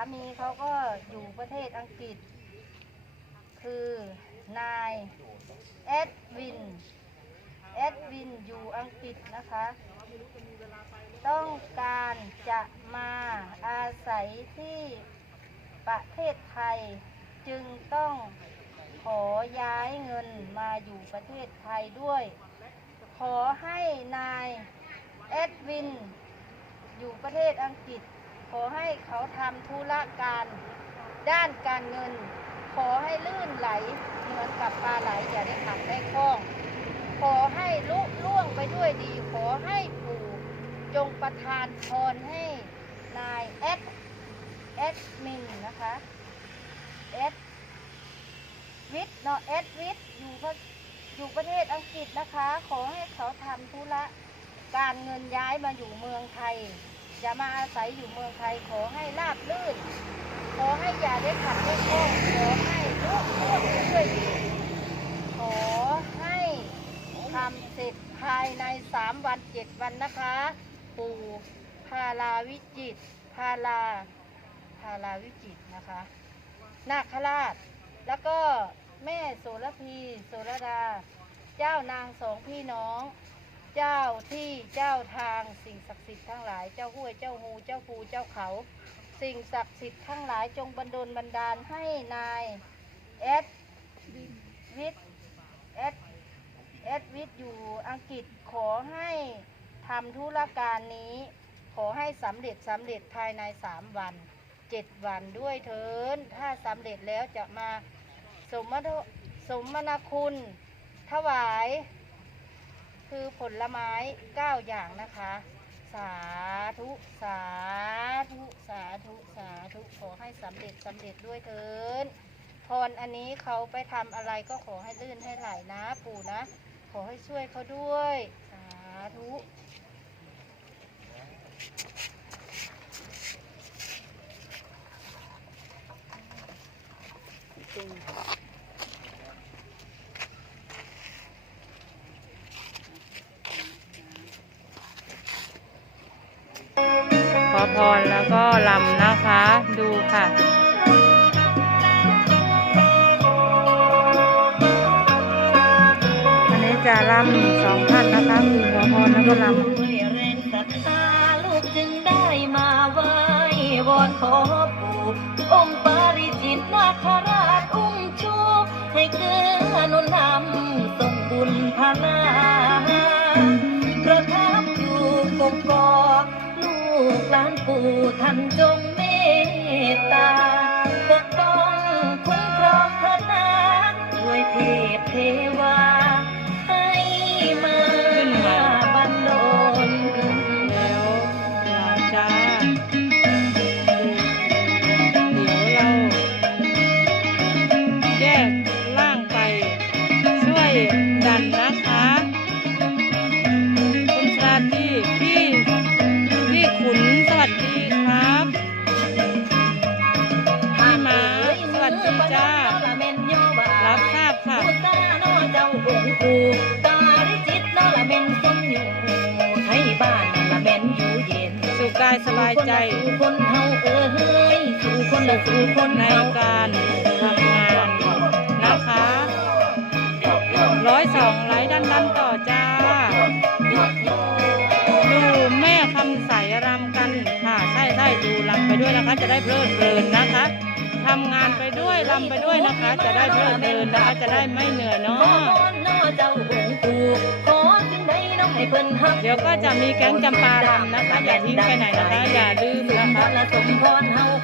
ามีเขาก็อยู่ประเทศอังกฤษ คือนายเอ็ดวินเอ็ดวินอยู่อังกฤษนะคะ ต้องการจะมาอาศัยที่ประเทศไทย จึงต้องขอย้ายเงินมาอยู่ประเทศไทยด้วย ขอให้นายเอ็ดวิน อยู่ประเทศอังกฤษ ขอให้เขาทำธุรการ ด้านการเงิน ขอให้ลื่นไหลเหมือนกับปลาไหลอย่าได้ขัดได้คล้อง ขอให้ลุล่วงไปด้วยดี ขอให้ปู่จงประทานพรให้นายเอ็ดเอ็ดมินนะคะเอ็ดวิทเนาะเอ็ดวิทย์อยู่ประอยู่ประเทศอังกฤษนะคะ ขอให้เขาทำธุระการเงินย้ายมาอยู่เมืองไทย อย่ามาอาศัยอยู่เมืองไทยขอให้ราบลื่น ขอให้อย่าได้ขัดได้ข้องขอให้ลุล่วงไปด้วยดีขอให้ทำเสร็จภายในสามวันเจ็ดวันนะคะ ปู่พาลาวิจิตพาลาพาลาวิจิตนะคะ นาคราช แล้วก็แม่โสระพีโสระดา เจ้านางสองพี่น้อง เจ้าที่เจ้าทางสิ่งศักดิ์สิทธิ์ทั้งหลาย เจ้าห้วยเจ้าหูเจ้าภูเจ้าเขา สิ่งศักดิ์สิทธิ์ทั้งหลายจงบันดลบันดาลให้นายเอดวิทเอดเอดวิทอยู่อังกฤษขอให้ทำธุรการนี้ ขอให้สำเร็จสำเร็จภายในสามวันเจ็ดวันด้วยเถินถ้าสำเร็จแล้วจะมาสมทสมนาคุณถวาย คือผลไม้เก้าอย่างนะคะ สาธุสาธุสาธุสาธุขอให้สำเร็จสำเร็จด้วยเถินพรอันนี้เขาไปทำอะไรก็ขอให้ลื่นให้ไหลนะปู่นะ ขอให้ช่วยเขาด้วย สาธุข อพรแล้วก็ลำนะคะ ดูค่ะอันนี้จะลำสองท่านนะคะคือขอพรแล้วก็ลำวยแรงศรัทธาลูกจึงได้มาไหว้วอนขอปู่องค์ปาริจิตนาคราชอุ้มชูให้เกื้อนุนนำส่งบุญพานาประทับอยู่กกอกลู กหลานปู่ท่านจงเมตตา วัสดีครับพี่มาสวัสดีจ้า รับทราบค่ะผู้ตาโนเจ้าองค์ปู่ตาริจิตโนละเมนทรงอยู่ให้บ้านนั่นละเมนอยู่เย็นสุขกายสบายใจสู่คนเฮาเอ้ยสู่คนละสู่คนในเฮาการทำงานนะคะร้อยสองไลค์ดันดันต่อจ้า ดูรำไปด้วยนะคะ จะได้เพลิดเพลินนะคะทำงานไปด้วยรำไปด้วยนะคะ จะได้เพลิดเพลินนะคะจะได้ไม่เหนื่อยขอเนาะพรโนเจ้าองค์ปู่ขอจึงได้น้องให้เพิ่นฮักเดี๋ยวก็จะมีแก๊งจำปารำนะคะ อย่าทิ้งไปไหนนะคะ อย่าลืมสมนะพคะ